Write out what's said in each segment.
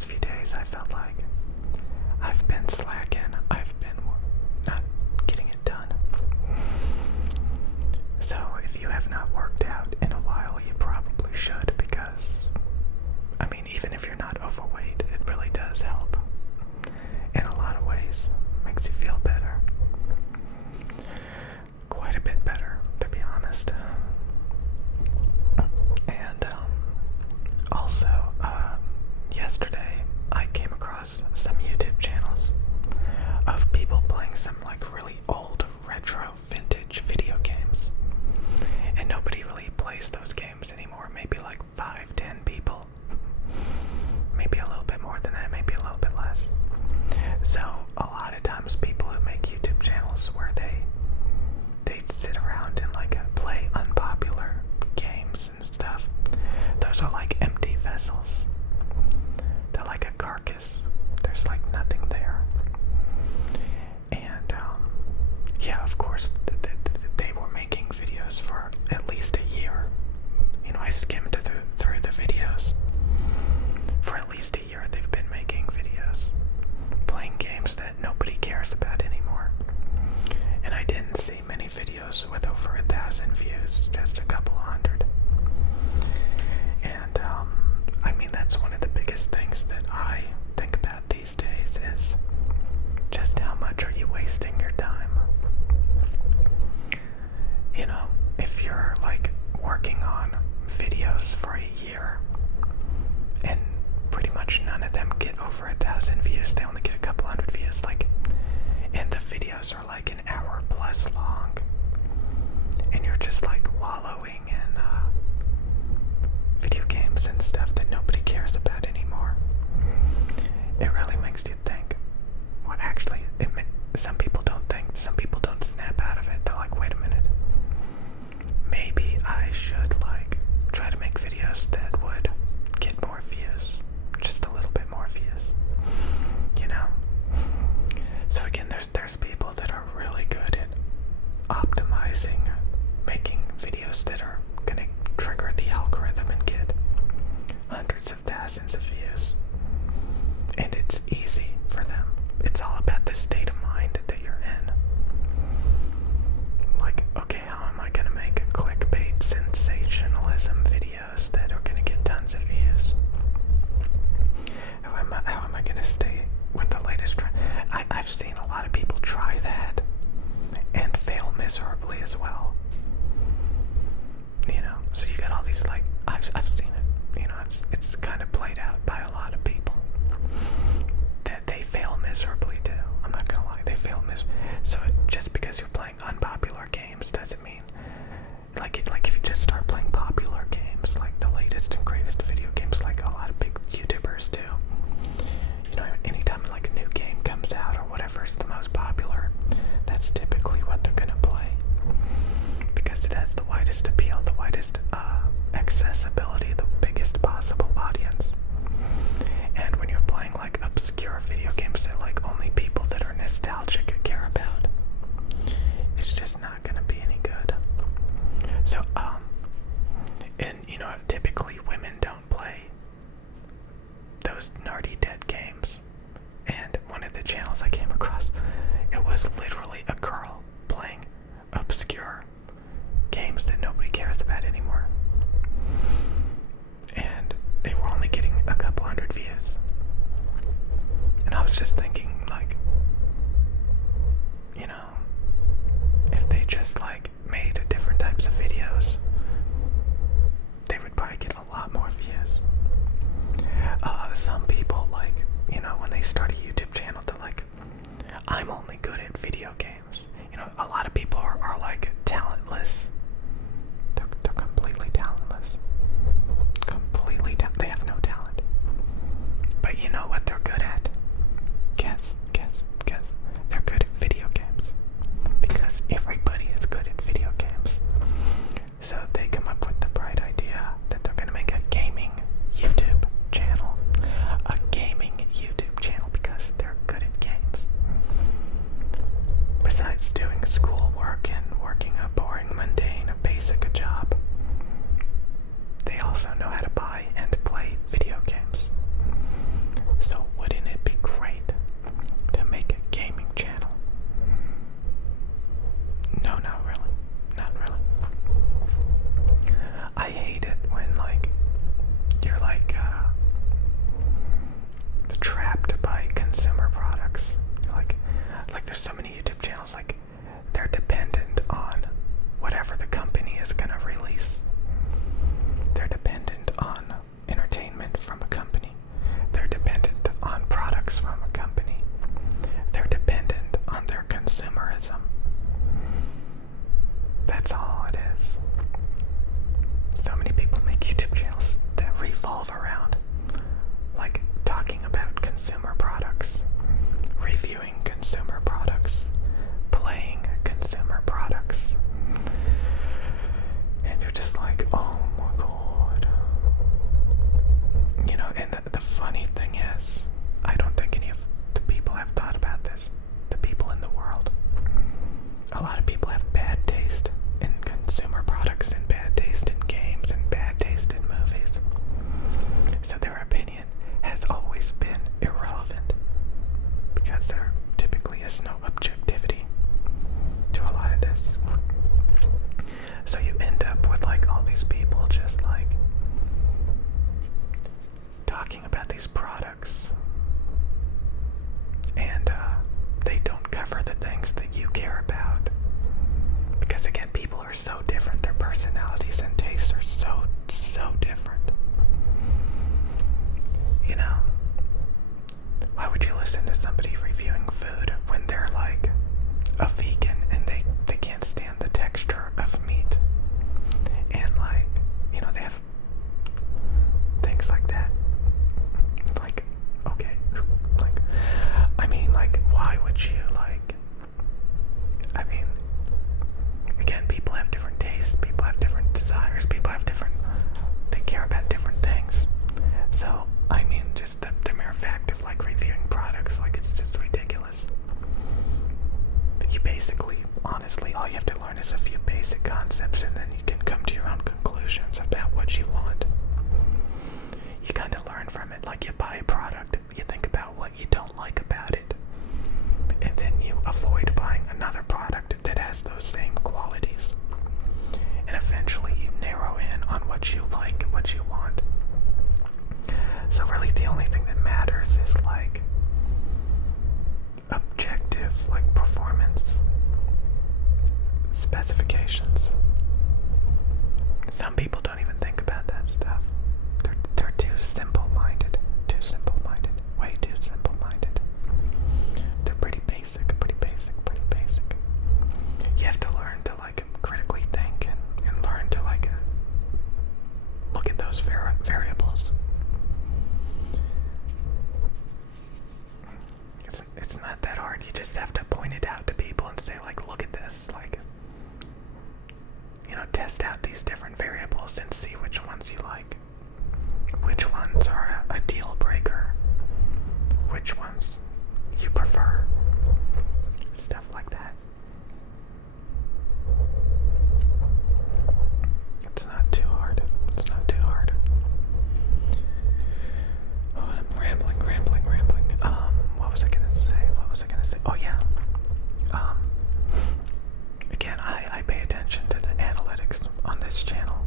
past few days I felt like I've been slacking. I've been not getting it done. So if you have not worked out in a while, you probably should, because, I mean, even if you're not overweight, it really does help in a lot of ways. Makes you feel better. Quite a bit better, to be honest. And also, yesterday I came across some YouTube channels of people playing some like really old retro vintage video games. And nobody really plays those games anymore. Maybe like 5-10 people. Maybe a little bit more than that, maybe a little bit less. So a lot of times people who make YouTube channels where they sit around and like play unpopular games and stuff, those are like empty vessels. They're like a carcass. There's like nothing there. And yeah, of course they were making videos for at least a year. You know, I skimmed through the videos. For at least a year they've been making videos, playing games that nobody cares about anymore. And I didn't see many videos with over 1,000 views, just a couple hundred. And I mean, that's one of the biggest things that I think about these days, is just how much are you wasting your time? You know, if you're like working on videos for a year and pretty much none of them get over 1,000 views, they only get a couple hundred views, like, and the videos are like an hour plus long, and you're just like wallowing in video games and stuff that nobody cares about anymore. It really makes you think. Well, actually, some people don't think. Some people don't snap out of it. They're like, wait a minute, maybe I should like try to make videos that would get more views, just a little bit more views, you know? So again, there's people that are really good at optimizing, making videos that are gonna trigger the algorithm and get hundreds of thousands of views. And it's easy for them. It's all about the state of mind that you're in. Like, okay, how am I gonna make clickbait sensationalism videos that are gonna get tons of views? How am I gonna stay with the latest trend? I've seen a lot of people try that and fail miserably as well. You know, so you got all these, like, I've seen it. You know, it's kind of played out by a lot of people that they fail miserably too. I'm not gonna lie, they fail miserably. So just because you're playing unpopular games doesn't mean, like if you just start playing popular games, like the latest and greatest video games, like a lot of big YouTubers do. You know, anytime like a new game comes out or whatever is the most popular, that's typically what they're gonna play, because it has the widest appeal, the widest accessibility, the biggest possible audience. And when you're playing like obscure video games that like only people that are nostalgic care about, it's just not gonna be any good. So and you know, typically women don't play those nerdy dead games. And one of the channels I came across, it was literally a girl playing obscure games that nobody cares about anymore. And they were only getting a couple hundred views. And I was just thinking, like, you know, if they just like made different types of videos, they would probably get a lot more views. Some people, like, you know, when they start a YouTube channel, they're like, I'm only good at video games. You know, a lot of people are like talentless. They're completely talentless. They have no talent. But you know what they're good at? Guess. They're good at video games. Because everybody is good at video games. So they come up with the bright idea that they're gonna make a gaming YouTube channel. A gaming YouTube channel because they're good at games. Besides doing schoolwork and working a boring, mundane, basic job, they also know how to buy and play video games. listen to somebody reviewing food when they're like a vegan and they can't stand the texture of meat. And like, you know, they have things like that. Like, okay, like, I mean, like, why would you, like, I mean, again, people have different tastes, people have different desires, people have different, they care about different things. So, I mean, just the mere fact of, like, reviewing products, like, it's just ridiculous. You basically, honestly, all you have to learn is a few basic concepts, and then you can come to your own conclusions about what you want. You kind of learn from it. Like, you buy a product, you think about what you don't like about it, and then you avoid buying another product that has those same qualities. And eventually you narrow in on what you like and what you want. So really the only thing that matters is like objective, like performance specifications. Some people don't even think about that stuff. They're too simple-minded. Way too simple-minded. They're pretty basic. You have to learn to like critically think and learn to like look at those variables. It's not that hard. You just have to point it out to people and say like, look at this, like, you know, test out these different variables and see which ones you like. Which ones are a deal breaker? Which ones you prefer? Stuff like that. It's not too hard. Oh, I'm rambling. What was I gonna say? Oh yeah. Again, I pay attention to the analytics on this channel.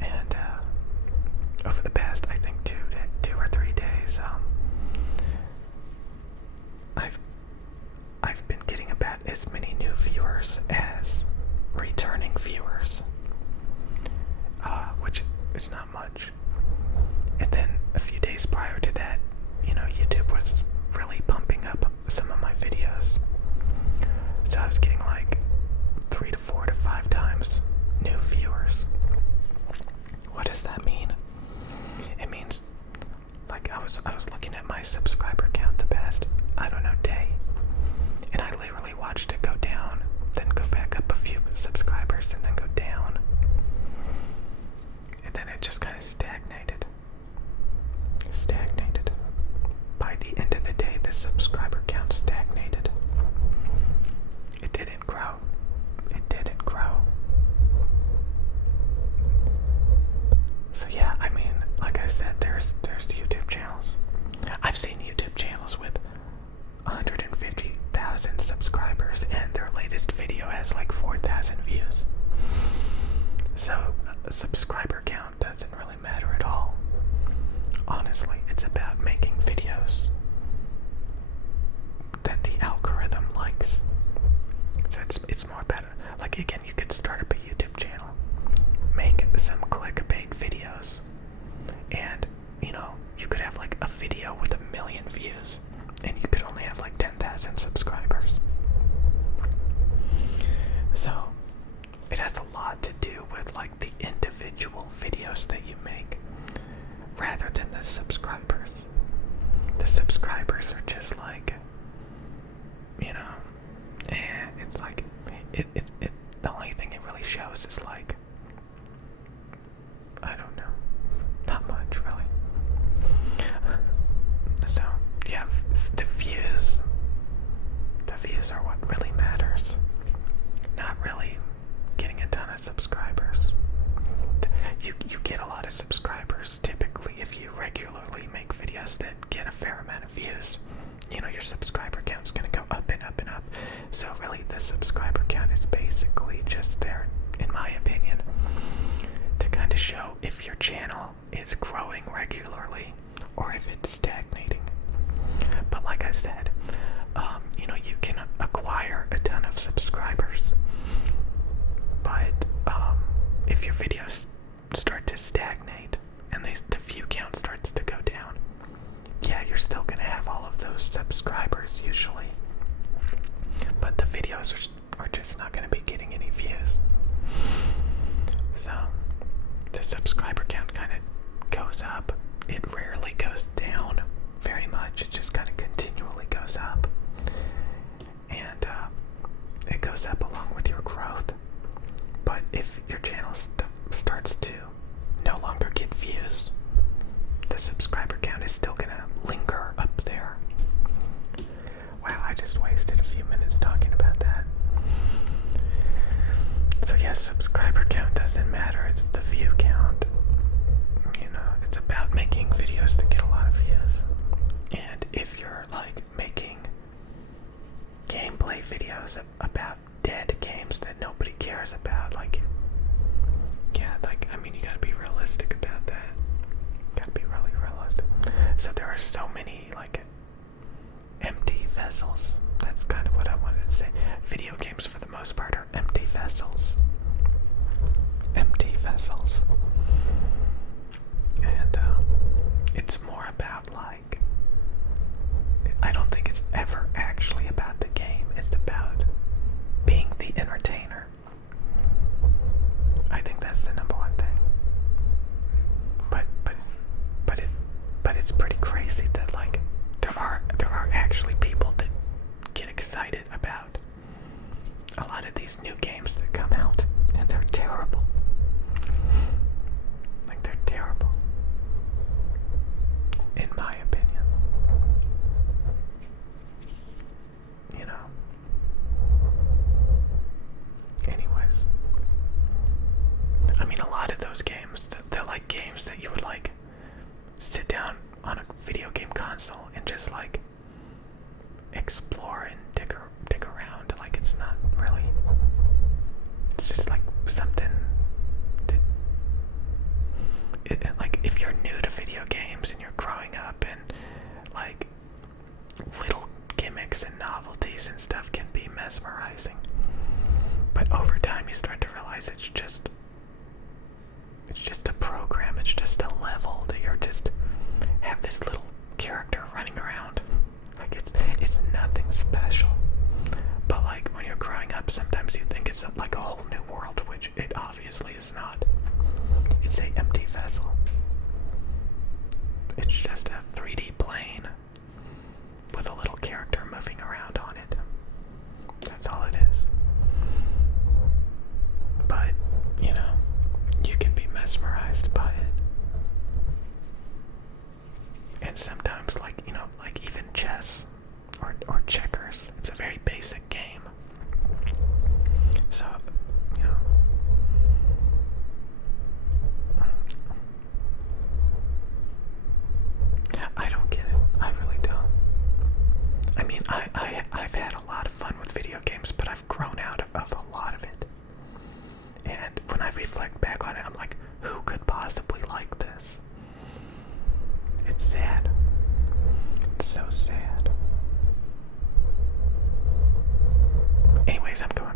And over the past, I think, 2 or 3 days, I've been getting about as many new viewers as returning viewers, which is not much. And then a few days prior to that, you know, YouTube was really pumping up some of my videos, so I was getting like 3 to 4 to 5 times new viewers. What does that mean? It means, like, I was looking at my subscriber count the past, I don't know, day, and I literally watched it go down, then go back up a few subscribers, and then go down, and then it just kind of stagnated. By the end of the day, the subscriber count stagnated. It didn't grow. So yeah, I mean, like I said, there's YouTube channels. I've seen YouTube channels with 150,000 subscribers and their latest video has like 4,000 views. So subscriber count doesn't really matter at all. Honestly, it's about making videos that the algorithm likes. So it's more about, like, again, you could start up a YouTube channel, make some clickbait videos, and, you know, you could have like a video with 1 million views, and you could only have like 10,000 subscribers. So it has a lot to do with like the individual videos that you make, rather than the subscribers. The subscribers are just like, you know, it's like, the only thing it really shows is like, I don't know, not much really. So yeah, the views are what really matters, not really getting a ton of subscribers. You get a lot of subscribers typically if you regularly make videos that get a fair amount of views. You know, your subscriber count's gonna go up and up and up. So really the subscriber count is basically just there, in my opinion, to kind of show if your channel is growing regularly or if it's stagnating. But like I said, you know, you can acquire a ton of subscribers, but if your videos start to stagnate and the view count starts to go down, yeah, you're still gonna have all of those subscribers usually, but the videos are just not going to be getting any views. So the subscriber count kind of goes up. It rarely goes down very much. It just kind of continually goes up, and it goes up along with your growth. But if your channel starts to no longer get views, the subscriber count is still gonna linger up there. Wow, I just wasted a few minutes talking about that. So yes, subscriber count doesn't matter, it's the view count. You know, it's about making videos that get a lot of views. And if you're like making gameplay videos about dead games that nobody cares about, like, yeah, like, I mean, you gotta be realistic about that. Gotta be really realistic. So there are so many, like, empty vessels. That's kind of what I wanted to say. Video games, for the most part, are empty vessels. Empty vessels. And, it's more about, like, I don't think it's ever actually about the game. It's about being the entertainer. I think that's the number one thing. But it's pretty crazy that, like, there are actually people that get excited about a lot of these new games that come out, and they're terrible. Like, they're terrible, in my opinion. You know. Anyways, I mean, a lot of those games, they're like games that you would, like, sit down on a video game console and just, like, explore and dig around. Like, it's not really, it's just like something like, if you're new to video games and you're growing up, and like, little gimmicks and novelties and stuff can be mesmerizing, but over time you start to realize it's just a program, it's just a level that you're just have this little character running around. Like, it's nothing special. But, like, when you're growing up, sometimes you think it's like a whole new world, which it obviously is not. It's an empty vessel. It's just a 3D plane with a little character moving around on it. That's all it is. But, you know, you can be mesmerized by it. And sometimes, like, you know, like even chess or checkers, it's a very basic game. So, you know, I don't get it. I really don't. I mean, I've had a lot of fun with video games, but I've grown out of a lot of it. And when I reflect back on it, I'm like, who could possibly like this? It's sad. It's so sad. Anyways, I'm going